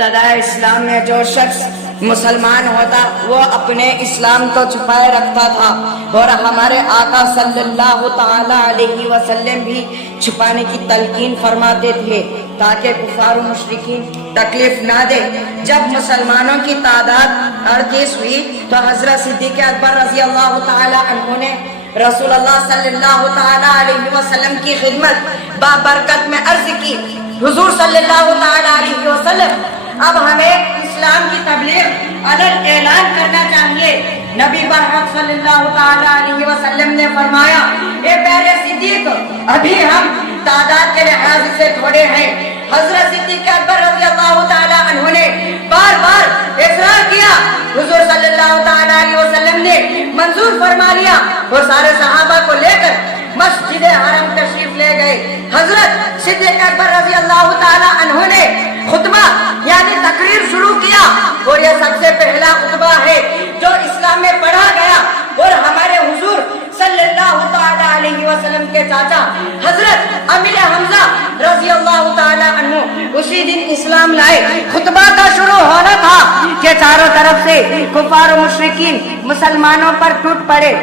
ابتدائے اسلام میں جو شخص مسلمان ہوتا وہ اپنے اسلام کو چھپائے رکھتا تھا، اور ہمارے آقا صلی اللہ تعالی علیہ وسلم بھی چھپانے کی تلقین فرماتے تھے تاکہ کفار و مشرکین تکلیف نہ دے۔ جب مسلمانوں کی تعداد 38 ہوئی تو حضرت صدیق اکبر رضی اللہ تعالی عنہ نے رسول اللہ صلی اللہ تعالی علیہ وسلم کی خدمت بابرکت میں عرض کی، حضور صلی اللہ تعالی علیہ وسلم اب ہمیں اسلام کی تبلیغ علن اعلان کرنا چاہیے۔ نبی برحق صلی اللہ تعالی علیہ وسلم نے فرمایا، اے پہلے صدیق، ابھی ہم تعداد کے لحاظ سے تھوڑے ہیں۔ حضرت صدیق اکبر رضی اللہ تعالی عنہ نے بار بار اصرار کیا، حضور صلی اللہ تعالی علیہ وسلم نے منظور فرما لیا اور سارے صحابہ کو لے کر مسجد حرم تشریف لے گئے۔ حضرت صدیق اکبر رضی اللہ تعالی عنہ نے خطبہ یعنی تقریر شروع کیا، اور یہ سب سے پہلا خطبہ ہے جو اسلام میں پڑھا گیا، اور ہمارے حضور صلی اللہ تعالی علیہ وسلم کے چاچا حضرت امیر حمزہ رضی اللہ تعالی عنہ اسی دن اسلام لائے۔ خطبہ کا شروع ہونا تھا کہ چاروں طرف سے کفار و مشرکین مسلمانوں پر ٹوٹ پڑے۔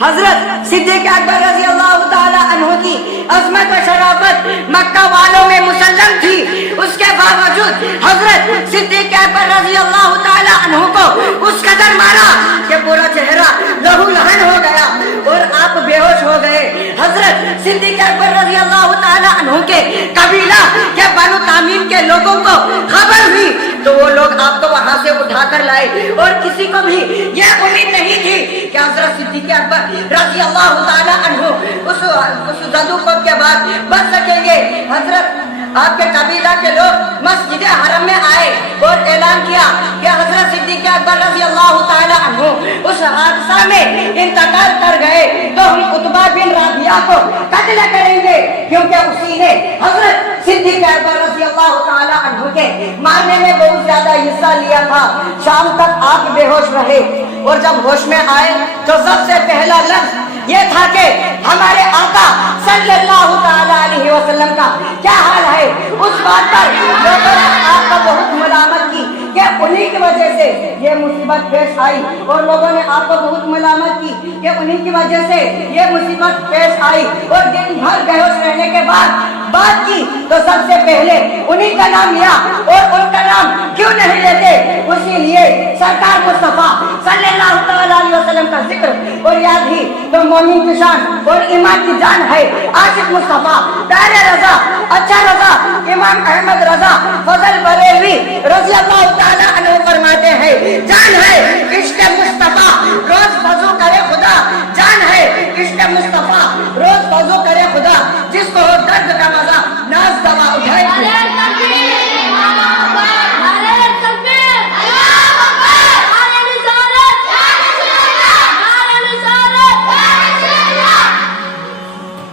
حضرت صدیق اکبر رضی اللہ تعالی عنہ کی عظمت و شرافت مکہ والوں میں مسلم تھی، اس کے باوجود حضرت صدیق اکبر رضی اللہ تعالی عنہ کو اس قدر مارا کہ پورا چہرہ لہو لہن ہو گیا اور آپ بے ہوش ہو گئے۔ حضرت صدیق اکبر رضی اللہ تعالی عنہ کے قبیلہ کے بنو تمیم کے لوگوں کو خبر ہوئی تو وہ لوگ آپ کو وہاں سے اٹھا کر لائے، اور کسی کو بھی یہ امید نہیں تھی کہ حضرت صدیق اکبر رضی اللہ تعالی عنہ اس زدوقت کے بعد بچ سکیں گے۔ حضرت آپ کے قبیلہ کے لوگ مسجد حرم میں آئے اور اعلان کیا کہ حضرت صدیق اکبر رضی اللہ تعالی عنہ اس حادثہ میں انتقال کر گئے تو ہم عتبہ بن ربیعہ کو قتل کریں گے، کیونکہ اسی نے حضرت صدیق اکبر رضی اللہ تعالی عنہ کے مارنے میں بہت زیادہ حصہ لیا تھا۔ شام تک آپ بے ہوش رہے، اور جب ہوش میں آئے تو سب سے پہلا لفظ یہ تھا کہ ہمارے آقا صلی اللہ تعالی علیہ وسلم کا کیا حال ہے۔ اس بات پر لوگوں نے آپ کو بہت ملامت کی کہ انہی کی وجہ سے یہ مصیبت پیش آئی، اور لوگوں نے آپ کو بہت ملامت کی کہ انہی کی وجہ سے یہ مصیبت پیش آئی، اور دن بھر بے ہوش رہنے کے بعد بات کی تو سب سے پہلے انہی کا نام لیا، اور ان کا نام کیوں نہیں لیتے، اسی لیے سرکار مصطفیٰ صلی اللہ تعالی علیہ وسلم کا ذکر اور یاد ہی تو مومن کی شان اور ایمان کی جان ہے۔ عاشق مصطفیٰ پیارے رضا اچھا رضا امام احمد رضا فضل بریلوی رضی اللہ تعالی عنہ فرماتے ہیں، جان ہے عشق مصطفیٰ روز وضو کرے خدا، جان ہے عشق مصطفیٰ روز وضو کرے خدا، جس کو ہو درد کا مزہ ناز دوا اٹھائے۔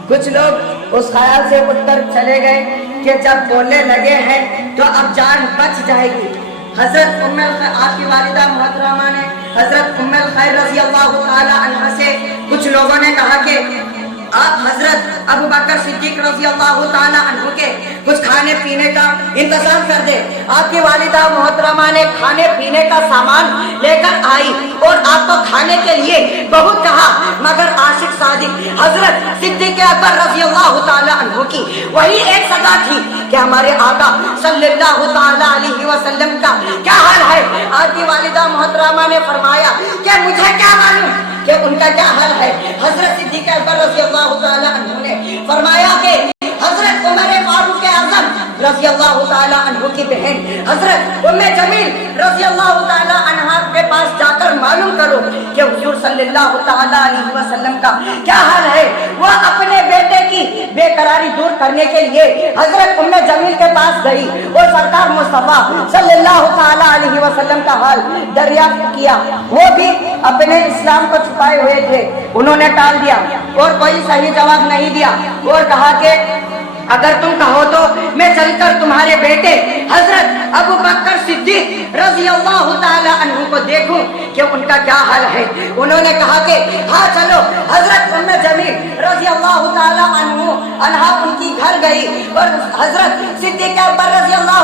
کچھ لوگ اس خیال سے اٹھ کر چلے گئے کہ جب بولنے لگے ہیں تو اب جان بچ جائے گی۔ حضرت ام الخیر آپ کی والدہ محترمہ نے حضرت ام الخیر رضی اللہ تعالی عنہ سے کچھ لوگوں نے کہا کہ آپ حضرت ابو بکر صدیق رضی اللہ تعالی عنہ کے کچھ کھانے پینے کا انتظام کر دے۔ آپ کی والدہ محترمہ نے کھانے پینے کا سامان لے کر آئی اور آپ کو کھانے کے لیے بہت کہا، مگر عاشق صادق حضرت صدیق اکبر رضی اللہ تعالی عنہ کی وہی ایک سزا تھی کہ ہمارے آقا صلی اللہ تعالی علیہ وسلم کا کیا حال ہے۔ آپ کی والدہ محترمہ نے فرمایا کہ مجھے کیا معلوم کہ ان کا کیا حال ہے۔ حضرت صدیق اکبر رضی اللہ تعالی عنہ نے فرمایا کہ حضرت عمر فاروق اعظم رضی اللہ تعالی عنہ کی بہن حضرت ام جمیل رضی اللہ تعالی عنہ کے پاس جا کر معلوم کرو کہ حضور صلی اللہ تعالی علیہ وسلم کا کیا حال ہے۔ وہ اپنے بیٹے کی بے قراری دور کرنے کے لیے حضرت ام جمیل کے پاس گئی اور سرکار مصطفیٰ صلی اللہ تعالی علیہ وسلم کا حال دریافت کیا۔ وہ بھی اپنے اسلام کو چھپائے ہوئے تھے، انہوں نے ٹال دیا اور کوئی صحیح جواب نہیں دیا، اور کہا کہ اگر تم کہو تو میں چل کر تمہارے بیٹے حضرت ابو بکر صدیق رضی اللہ تعالی عنہ کو دیکھوں کہ ان کا کیا حال ہے۔ انہوں نے کہا کہ ہاں چلو۔ حضرت ام جمیل رضی اللہ تعالی عنہ ان کی گھر گئی اور حضرت صدیق اکبر رضی اللہ